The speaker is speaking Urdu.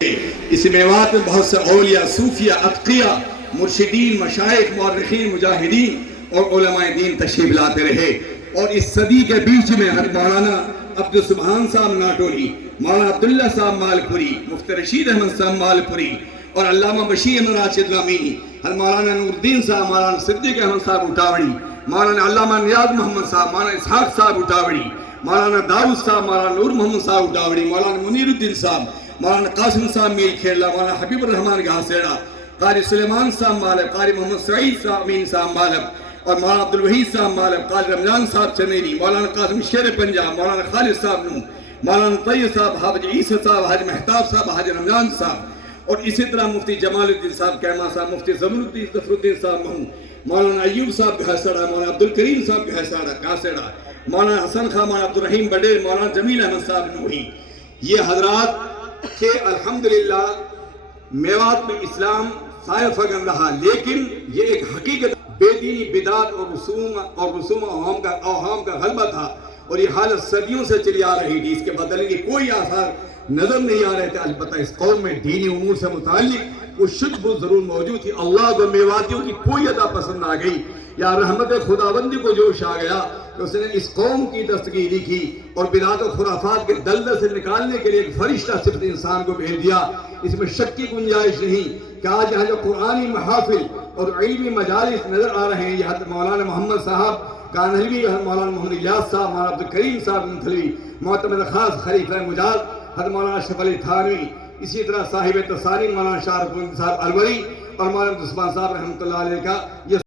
اس میوات میں بہت سے اولیاء، صوفیہ، اتقیاء، مرشدین، مشائخ، مورخین، مجاہدین اور علماء دین تشریف لاتے رہے، اور اس صدی کے بیچ میں مولانا عبدالسبحان صاحب ناٹولی، مولانا عبداللہ صاحب مالپوری، مفتی رشید احمد صاحب مالپوری اور علامہ بشیر احمد راشد امینی، مولانا نور الدین صاحب، مولانا صدیق احمد صاحب اٹاوڑی، مولانا علامہ نیاز محمد صاحب، مولانا اسحاق صاحب اٹاوڑی، مولانا داؤد صاحب، مولانا نور محمد صاحب اٹاوڑی، مولانا منیر الدین صاحب، مولانا قاسم صاحب میل کھیلا، مولانا حبیب الرحمان گھاسیڑا، قاری سلیمان صاحب مالب، قاری محمد سعید صاحب امین صاحب مالب اور مولانا عبدالوحید صاحب مالب، قاری رمضان صاحب چنینی، مولانا قاسم شیر پنجاب، مولانا خالد صاحب نو، مولانا طیب صاحب، حافظ عیسیٰ صاحب، حاج مہتاب صاحب، حاج رمضان صاحب، اور اسی طرح مفتی جمال الدین صاحب کیما صاحب، مفتی ظفر الدین صاحب مہو، مولانا ایوب صاحب گھاسیڑا، مولانا عبدالکریم صاحب گھاسیڑا، مولانا حسن خان، مولانا عبدالرحیم بڈیر، مولانا جمیل احمد صاحب نوحی، یہ حضرات کہ الحمدللہ میوات میں اسلام سایہ فگن رہا، لیکن یہ ایک حقیقت بے دینی، بدعت اور رسوم اوہام کا غلبہ تھا، اور یہ حالت صدیوں سے چلی آ رہی تھی، اس کے بدلنے کی کوئی آثار نظر نہیں آ رہے تھے۔ البتہ اس قوم میں دینی امور سے متعلق وہ شدت ضرور موجود تھی۔ اللہ کو میواتیوں کی کوئی ادا پسند آ گئی یا رحمت خداوندی کو جوش آ گیا کہ اس نے اس قوم کی دستگیری کی اور بدعت و خرافات کے دلدل سے نکالنے کے لیے ایک فرشتہ صرف انسان کو بھیج دیا۔ اس میں شک کی گنجائش نہیں کہ آج یہاں جو قرآنی محافل اور علمی مجالس نظر آ رہے ہیں، یہ مولانا محمد صاحب کانہلوی، مولانا محمد الیاس صاحب، مولانا عبدالکریم صاحب نتھلوی، معتمد خاص خلیفہ مجاز حضرت مولانا اشرف علی تھانوی، اسی طرح صاحب تصانیف مولانا شاہ رخ صاحب الوری اور مولانا عبدالسبحان صاحب رحمۃ اللہ علیہ کا یہ